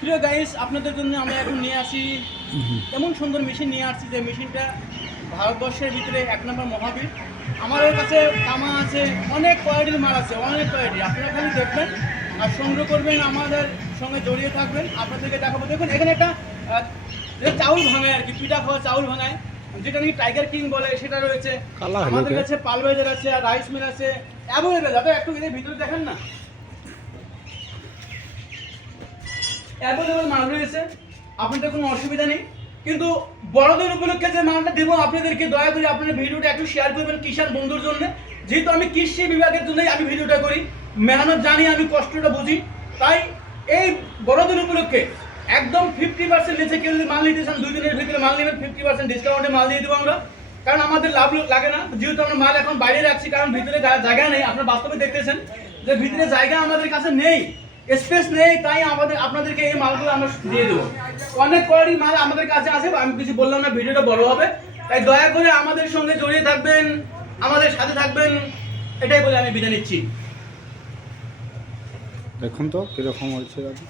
প্রিয় গাইস, আপনাদের জন্য আমরা এখন নিয়ে আসি এমন সুন্দর মেশিন নিয়ে আসছি যে মেশিনটা ভারতবর্ষের ভিতরে 1 নম্বর মহাবীর। আমাদের কাছে তামা আছে, অনেক কোয়ালিটির মাল আছে, অনেক কোয়ালিটি। আপনারা খালি দেখবেন আর সংগ্রহ করবেন, আমাদের সঙ্গে জড়িয়ে থাকবেন। আপনাদেরকে দেখাবো। দেখুন এখানে একটা চাউল ভাঙায় আর কি, পিঠা খাওয়া চাউল ভাঙায়, যেটা নাকি টাইগার কিং বলে, সেটা রয়েছে আমাদের কাছে। পালবাইজার আছে, আর রাইস মিল আছে, অ্যাভেলেবেল। দাদা একটু এদের ভিতরে দেখেন না, অ্যাভেলেবেল মাল রয়েছে, আপনাদের কোনো অসুবিধা নেই। কিন্তু বড়দিন উপলক্ষে যে মালটা দেবো আপনাদেরকে, দয়া করে আপনারা ভিডিওটা একটু শেয়ার করবেন কিষাণ বন্ধুর জন্য। যেহেতু আমি কৃষি বিভাগের জন্যই আমি ভিডিওটা করি, মেহনত জানি, আমি কষ্টটা বুঝি, তাই এই বড়দিন উপলক্ষে একদম 50% নিচে কেউ যদি মাল নিতে চান, 2 দিনের ভিতরে মাল নেবেন, 50% ডিসকাউন্টে মাল দিয়ে দেবো আমরা। কারণ আমাদের লাভ লাগে না, যেহেতু আমরা মাল এখন বাইরে রাখছি, কারণ ভিতরে জায়গা নেই। আপনারা বাস্তবে দেখতেছেন যে ভিতরে জায়গা আমাদের কাছে নেই, স্পেস নেই, তাই আপনাদেরকে এই মালগুলো আমরা দিয়ে দেবো। অনেক কোয়ালিটির মাল আমাদের কাছে আছে, আমি কিছু বললাম না, ভিডিওটা বড় হবে, তাই দয়া করে আমাদের সঙ্গে জড়িয়ে থাকবেন, আমাদের সাথে থাকবেন, এটাই বলে আমি বিদায় নিচ্ছি। দেখুন তো কিরকম হয়েছে দাদা।